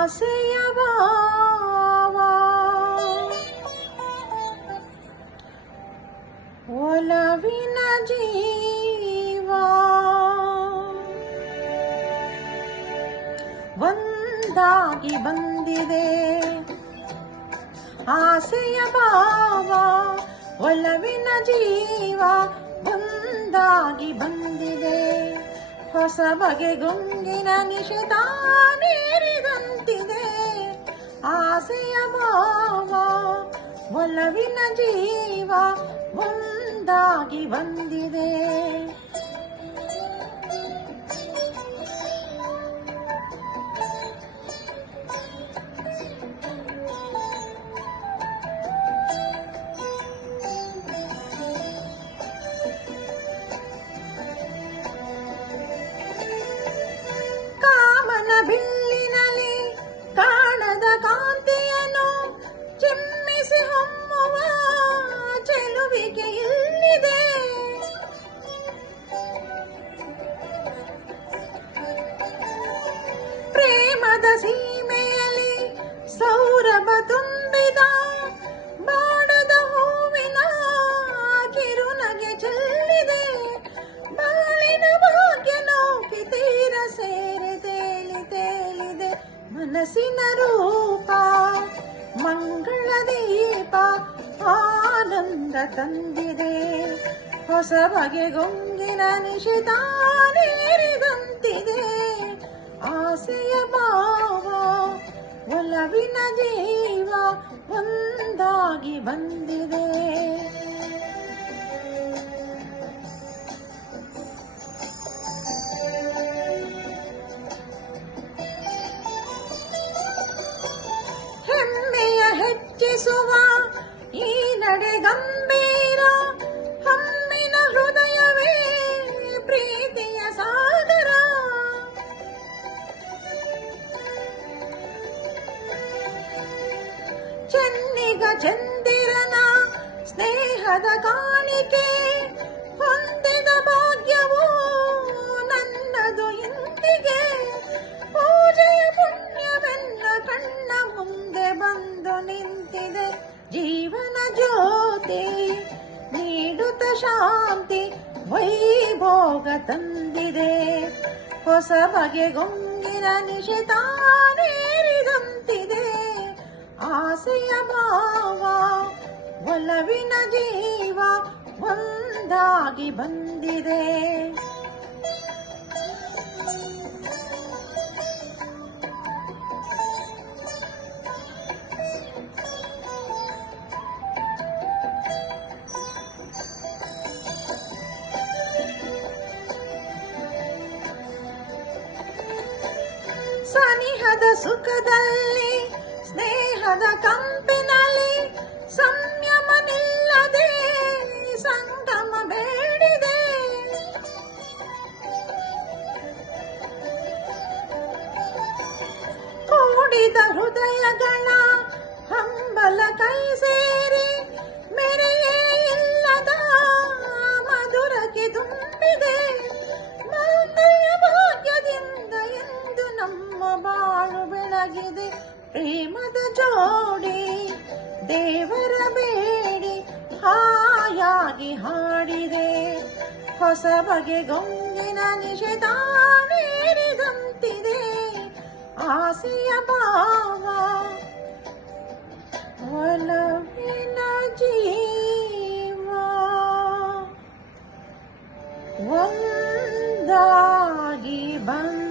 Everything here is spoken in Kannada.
ಆಸೆಯ ಭಾವ ಒಲವಿನ ಜೀವ ಒಂದಾಗಿ ಬಂದಿದೆ. ಆಸೆಯ ಭಾವ ಒಲವಿನ ಜೀವ ಒಂದಾಗಿ ಬಂದಿದೆ. ಹೊಸ ಬಗೆ ಗುಂಗಿನ ನಿಷೇಧ ನೀರಿದಂತಿದೆ. ಆಸೆಯ ಭಾವ ಒಲವಿನ ಜೀವ ಒಂದಾಗಿ ಬಂದಿದೆ. ಬಿಲ್ಲಿನಲ್ಲಿ ಕಾಣದ ಕಾಂತಿಯನ್ನು ಚಿಮ್ಮಿಸಿ ಹೊಮ್ಮುವ ಚೆಲುವಿಗೆ ಇಲ್ಲಿದೆ. ಪ್ರೇಮದ ಸೀಮೆಯಲ್ಲಿ ಸೌರಭ ತುಂಬಿದ ಬಾಡದ ಹೂವಿನ ಕಿರುನಗೆ ಚೆಲ್ಲಿದೆ. ಬಾಳಿನ ಭಾಗ್ಯ ನೌಕಿ ತೀರ ಸೇರಿ ತೇಲಿದೆ. ಮನಸ್ಸಿನ ರೂಪ ಮಂಗಳ ದೀಪ ಆನಂದ ತಂದಿದೆ. ಹೊಸ ಬಗೆ ಗುಂಗಿನ ನಿಷೇಧ ನೀರಿದಂತಿದೆ. ಆಸೆಯ ಭಾವ ಒಲವಿನ ಜೀವ ಒಂದಾಗಿ ಬಂದಿದೆ. ಹೆಮ್ಮೆಯ ಹೆಚ್ಚಿಸುವ ಈ ನಡೆ ಗಂಭೀರ ಹಮ್ಮಿನ ಹೃದಯವೇ ಪ್ರೀತಿಯ ಸಾಗರ. ಚೆನ್ನಿಗ ಚಂದಿರನ ಸ್ನೇಹದ ಕಾಣಿಕೆ ಹೊಂದಿದ ಭಾಗ್ಯವು ನನ್ನದು ಇಂದಿಗೆ. ಪೂಜೆಯ ಪುಣ್ಯವೆಲ್ಲ ಕಣ್ಣ ಮುಂದೆ ಬಂದು ನಿಂತಿದೆ. ಜೀವನ ಜ್ಯೋತಿ ನೀಡುತ್ತ ಶಾಂತಿ ವೈಭೋಗ ತಂದಿದೆ. ಹೊಸ ಬಗೆ ಗುಂಗಿನ ನಿಷೇಧ ನೀರಿದಂತಿದೆ. ಆಸೆಯ ಭಾವ ಒಲವಿನ ಜೀವ ಒಂದಾಗಿ ಬಂದಿದೆ. ಸನಿಹದ ಸುಖದಲ್ಲಿ ಸ್ನೇಹದ ಕಂಪಿನಲ್ಲಿ ಸಂಯಮ ನಿಲ್ಲದೆ ಸಂಗಮ ಬೇಡಿದೆ. ಕೂಡಿದ ಹೃದಯಗಳ ಹಂಬಲ ಕೈ ಸೇರಿ ಮೆರೆಯೇ ಇಲ್ಲದ ಮಧುರಕ್ಕೆ ತುಂಬಿದೆ. ಮಾಂಗಲ್ಯ ಭಾಗ್ಯದಿಂದ ಎಂದು ನಮ್ಮ ಬಾಳು ಬೆಳಗಿದೆ. ಪ್ರೇಮದ ಜೋಡಿ ದೇವರ ಬೇಡಿ ಹಾಯಾಗಿ ಹಾಡಿದೆ. ಹೊಸ ಬಗೆ ಗುಂಗಿನ ನಿಷೇಧ ನೀರಿದಂತಿದೆ. ಆಸೆಯ ಭಾವ ಒಲವಿನ ಜೀವ ಒಂದಾಗಿ ಬಂದ